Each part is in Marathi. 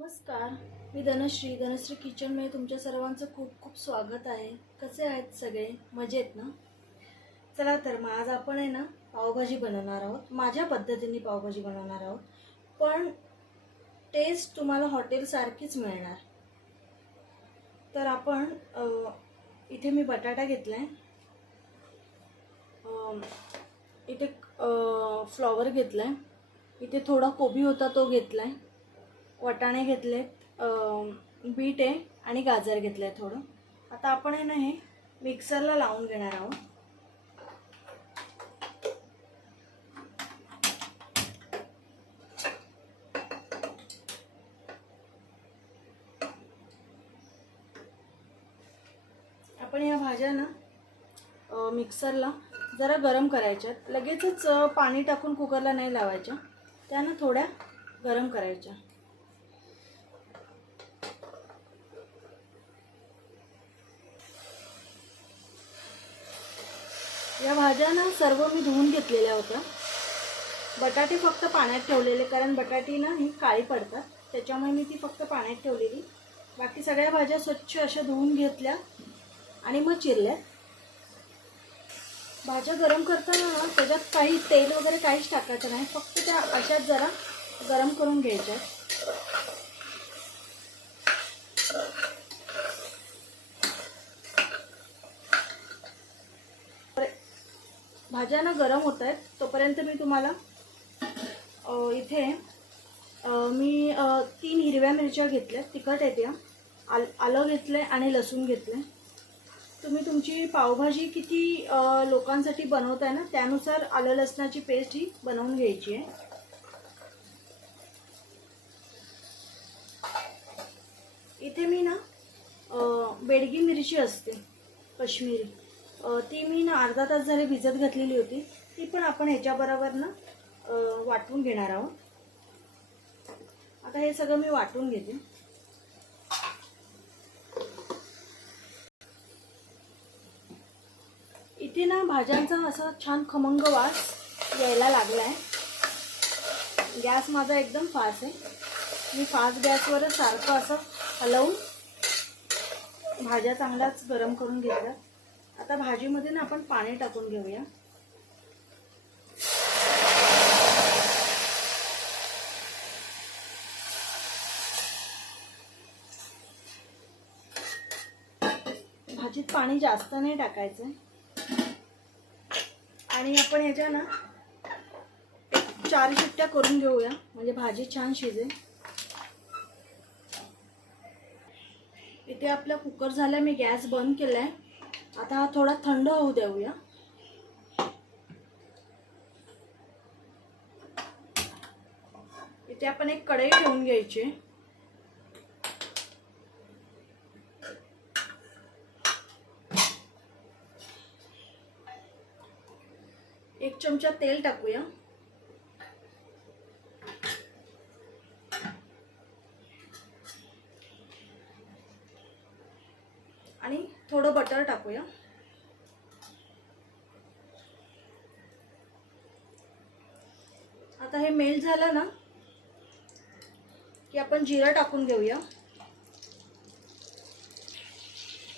नमस्कार. मी धनश्री धनश्री किचनमध्ये तुमच्या सर्वांचं खूप खूप स्वागत आहे. कसे आहेत सगळे? मजेत ना? चला तर मग आज आपण आहे ना पावभाजी बनवणार आहोत. माझ्या पद्धतीने पावभाजी बनवणार आहोत. पण टेस्ट तुम्हाला हॉटेलसारखीच मिळणार. तर आपण इथे मी बटाटा घेतला आहे इथे फ्लॉवर घेतला आहे इथे थोडा कोबी होता तो घेतला आहे वाटाणे घेतले बीट आहे आणि गाजर घेतलं आहे थोडं. आता आपण आहे ना हे मिक्सरला लावून घेणार आहोत. आपण या भाज्या ना मिक्सरला जरा गरम करायच्या लगेचच पाणी टाकून कुकरला नाही लावायच्या त्यानं थोड्या गरम करायच्या. या भाज्या ना सर्व मी धुवून घेतलेल्या होत्या. बटाटे फक्त पाण्यात ठेवलेले कारण बटाटे ना ही काळी पडतात. त्याच्यामुळे मी ती फक्त पाण्यात ठेवलेली. बाकी सगळ्या भाज्या स्वच्छ अशा धुवून घेतल्या आणि मग चिरल्या. भाज्या गरम करताना ना त्याच्यात काही तेल वगैरे काहीच टाकायचं नाही. फक्त त्या अशाच जरा गरम करून घ्यायच्या. भाज्या ना गरम होत आहेत तोपर्यंत मी तुम्हाला इथे मी तीन हिरव्या मिरच्या घेतल्या तिखट आहेत या आल आलं घेतलं आहे आणि लसूण घेतलं आहे तुम्ही तुमची पावभाजी किती लोकांसाठी बनवताय ना त्यानुसार आलं लसणाची पेस्ट ही बनवून घ्यायची आहे. इथे मी ना बेडगी मिरची असते कश्मीरी. ती मी ना अर्धा तास झाले भिजत घातलेली होती ती पण आपण ह्याच्याबरोबर ना वाटून घेणार आहोत. आता हे सगळं मी वाटून घेते. इथे ना भाज्यांचा असा छान खमंग वास यायला लागला आहे. गॅस माझा एकदम फास्ट आहे. मी फास्ट गॅसवरच सारखं असं हलवून भाज्या चांगल्याच गरम करून घेतल्या. आता भाजीमध्ये ना आपण पाणी टाकून घेऊया. भाजीत पाणी जास्त नाही टाकायचं. आणि आपण ह्याच्या ना एक चार शिट्ट्या करून घेऊया. म्हणजे भाजी छान शिजेल. इथे आपला कुकर झाला मी गॅस बंद केलाय. आता हा थोडा थंड होऊ देऊया. इथे आपण एक कढई ठेवून घ्यायची. एक चमचा तेल टाकूया आणि थोडं टाकूया. आता हे मेल्ट झालं ना की आपण जिरा टाकून घेऊया.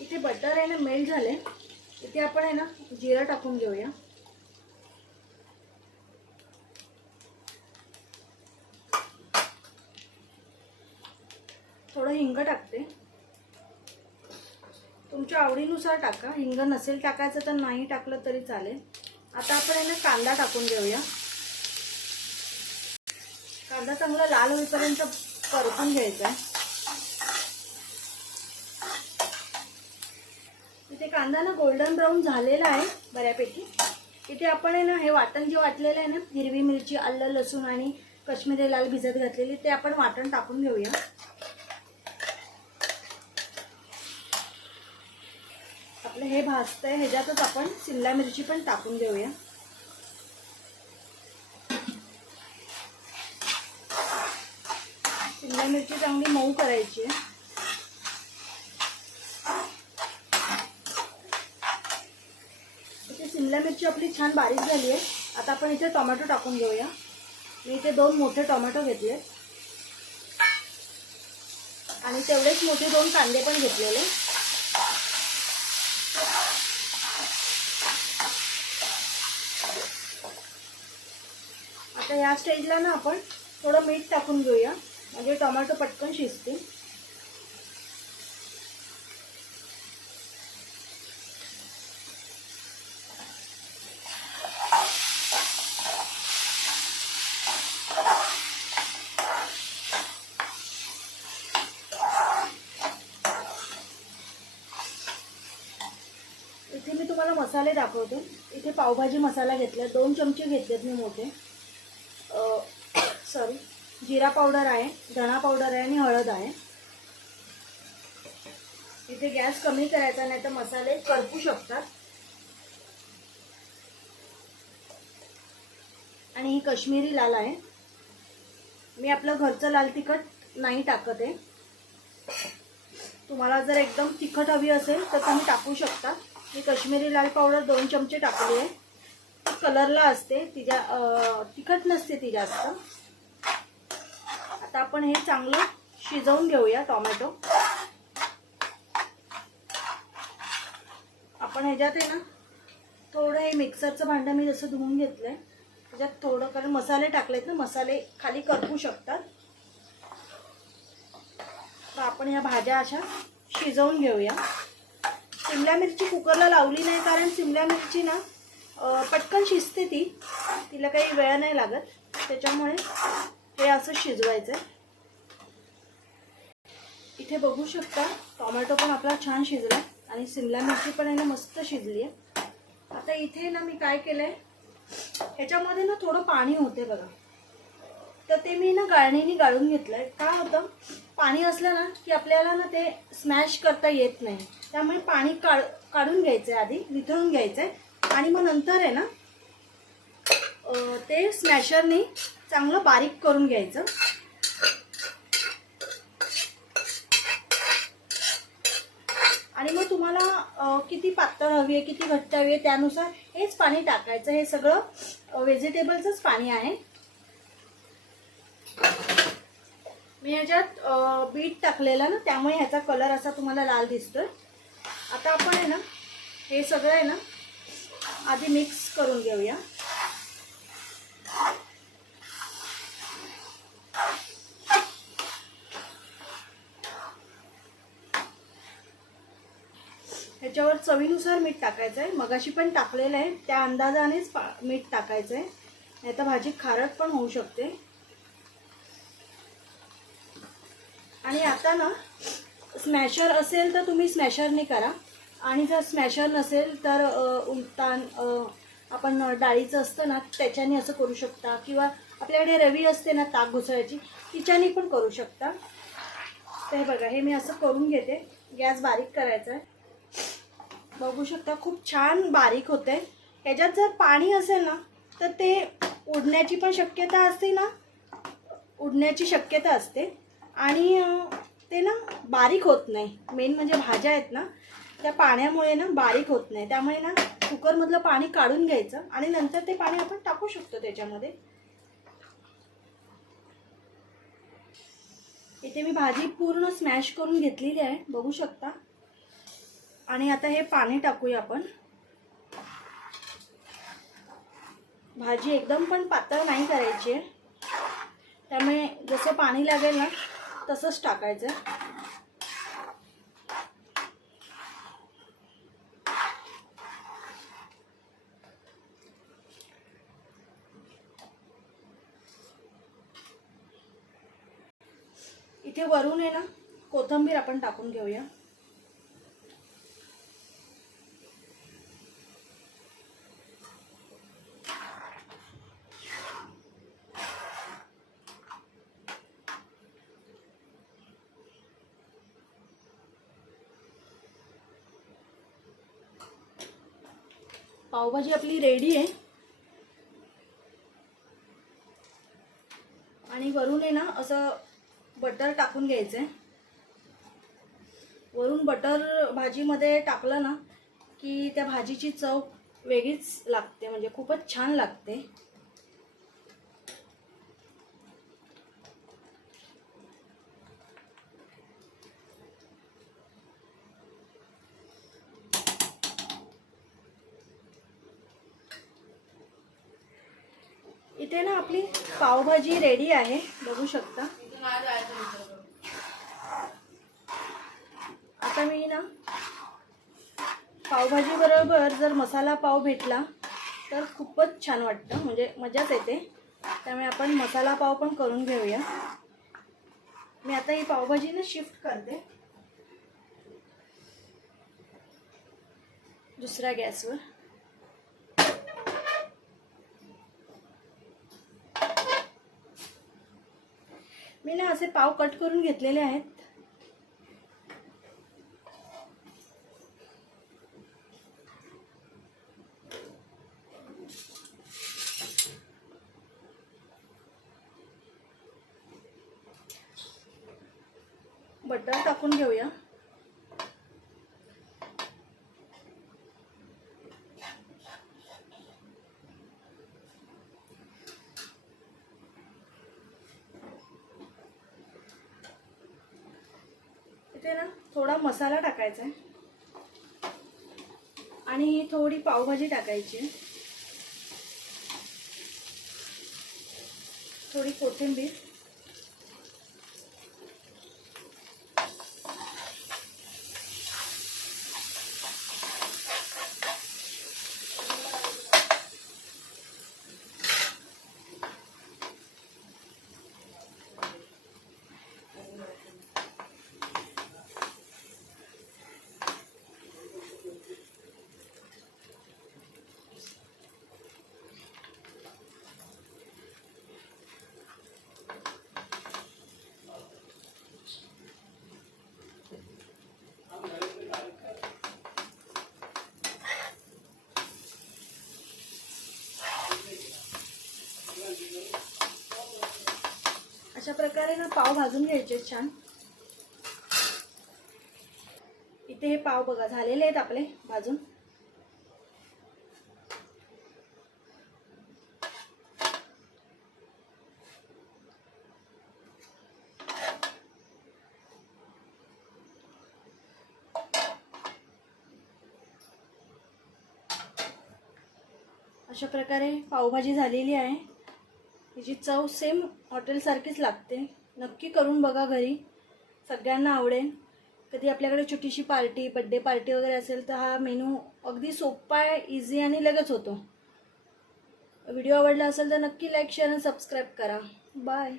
इथे बटर आहे ना मेल्ट झाले इथे आपण आहे ना जिरा टाकून घेऊया. थोडं हिंग टाकते. तुमच्या आवडीनुसार टाका. हिंग नसेल टाकायचं तर नाही टाकलं तरी चालेल. आता आपण आहे ना कांदा टाकून घेऊया. कांदा चांगला लाल होईपर्यंत परतून घ्यायचा आहे. इथे कांदा ना गोल्डन ब्राऊन झालेला आहे बऱ्यापैकी. इथे आपण आहे ना हे वाटण जे वाटलेलं आहे ना हिरवी मिरची आलं लसूण आणि कश्मीरी लाल भिजत घातलेली ते आपण वाटण टाकून घेऊया. आपलं हे भाजतंय ह्याच्यातच आपण शिमला मिरची पण टाकून घेऊया शिमला मिरची चांगली मऊ करायची आहे. इथे शिमला मिरची आपली छान बारीक झाली आहे. आता आपण इथे टोमॅटो टाकून घेऊया मी इथे दोन मोठे टोमॅटो घेतले आणि तेवढेच मोठे दोन कांदे पण घेतलेले. या स्टेजला ना आपण थोडं मीठ टाकून घेऊया. म्हणजे टोमॅटो पटकन शिजतील. इथे मी तुम्हाला मसाले दाखवते. इथे पावभाजी मसाला घेतला. दोन चमचे घेतलेत मी मोठे. सॉरी जिरा पावडर आहे धणा पावडर आहे आणि हळद आहे. इथे गॅस कमी करायचा नाही तर मसाले करपू शकतात. आणि ही कश्मीरी लाल आहे. मी आपलं घरचं लाल तिखट नाही टाकत आहे. तुम्हाला जर एकदम तिखट हवी असेल तर तुम्ही टाकू शकता. मी कश्मीरी लाल पावडर दोन चमचे टाकली आहे. कलरला असते तिच्या तिखट नसते ती जास्त. आता आपण हे चांगलं शिजवून घेऊया टोमॅटो. आपण ह्याच्यात आहे ना थोडं हे मिक्सरचं भांडं मी जसं धुवून घेतलं आहे त्याच्यात थोडं कारण मसाले टाकलेत ना मसाले खाली करपू शकतात. तर आपण ह्या भाज्या अशा शिजवून घेऊया. शिमला मिरची कुकरला लावली नाही कारण शिमला मिरची ना पटकन शिजते ती. तिला काही वेळ नाही लागत. त्याच्यामुळे हे असं शिजवायचं इथे बघू शकता टोमॅटो पण आपला छान शिजला आणि शिमला मिरची पण आहे ना मस्त शिजली आहे. आता इथे ना मी काय केलं आहे ह्याच्यामध्ये ना थोडं पाणी होते बघा. तर ते मी ना गाळणीने गाळून घेतलं आहे काय होतं पाणी असलं ना की आपल्याला ना ते स्मॅश करता येत नाही. त्यामुळे पाणी काढ काढून घ्यायचं आहे आधी वितळून घ्यायचं आहे आणि मग नंतर आहे ना ते स्मॅशरने चांगलं बारीक करून घ्यायचं. आणि मग तुम्हाला किती पातळ हवी आहे किती घट्ट हवी आहे त्यानुसार हेच पाणी टाकायचं. हे सगळं व्हेजिटेबलचंच पाणी आहे. मी ह्याच्यात बीट टाकलेलं ना त्यामुळे ह्याचा कलर असा तुम्हाला लाल दिसतोय. आता आपण आहे ना हे सगळं आहे ना आधी मिक्स करून घेऊया. ह्याच्यावर चवीनुसार मीठ टाकायचं आहे मगाशी पण टाकलेलं आहे. त्या अंदाजानेच पा मीठ टाकायचं आहे नाही तर भाजी खारट पण होऊ शकते. आणि आता ना स्मॅशर असेल तर तुम्ही स्मॅशरने करा. आणि जर स्मॅशर नसेल तर अ, उलटान आपण डाळीचं असतं ना त्याच्याने असं करू शकता. किंवा आपल्याकडे रवी असते ना ताक घुसळायची तिच्याने पण करू शकता. तर हे बघा हे मी असं करून घेते. गॅस बारीक करायचा आहे बघू शकता खूप छान बारीक होते ह्याच्यात जर पाणी असेल ना तर ते उडण्याची पण शक्यता असते ना. उडण्याची शक्यता असते. आणि ते ना बारीक होत नाही. मेन म्हणजे भाज्या आहेत ना त्या पाण्यामुळे ना बारीक होत नाही. त्यामुळे ना कुकरमधलं पाणी काढून घ्यायचं आणि नंतर ते पाणी आपण टाकू शकतो त्याच्यामध्ये. इथे मी भाजी पूर्ण स्मॅश करून घेतलेली आहे. बघू शकता. आणि आता हे पाणी टाकूया आपण. भाजी एकदम पण पातळ नाही करायची आहे. त्यामुळे जसं पाणी लागेल ना तसंच टाकायचं. इथे वरून आहे ना कोथिंबीर आपण टाकून घेऊया. पावभाजी आपली रेडी आहे. आणि वरून आहे ना असं बटर टाकून घ्यायचं. आहे वरून बटर भाजीमध्ये टाकलं ना की त्या भाजीची चव वेगळीच लागते म्हणजे खूपच छान लागते. इथे ना आपली पावभाजी रेडी आहे बघू शकता. आता मी ना पावभाजी बरोबर जर मसाला पाव भेटला तर खूपच छान वाटतं. म्हणजे मजाच येते. त्यामुळे आपण मसाला पाव पण करून घेऊया. मी आता ही पावभाजीनं शिफ्ट करते. दुसऱ्या गॅसवर. मी ना असे पाव कट करून घेतलेले आहेत. बटर टाकून घेऊया. इथे ना थोडा मसाला टाकायचा आहे. आणि ही थोडी पावभाजी टाकायची आहे. थोडी कोथिंबीर. अशा प्रकारे ना पाव भाजून घ्यायचे छान. इथे हे पाव बघा झालेले आहेत आपले भाजून. अशा प्रकारे पावभाजी झालेली आहे. हिची चव सेम हॉटेलसारखीच लागते. नक्की करून बघा घरी. सगळ्यांना आवडेल. कधी आपल्याकडे छोटीशी पार्टी बड्डे पार्टी वगैरे असेल तर हा मेनू अगदी सोपा आहे इझी आणि लगेच होतो. व्हिडिओ आवडला असेल तर नक्की लाईक शेअर आणि सबस्क्राईब करा. बाय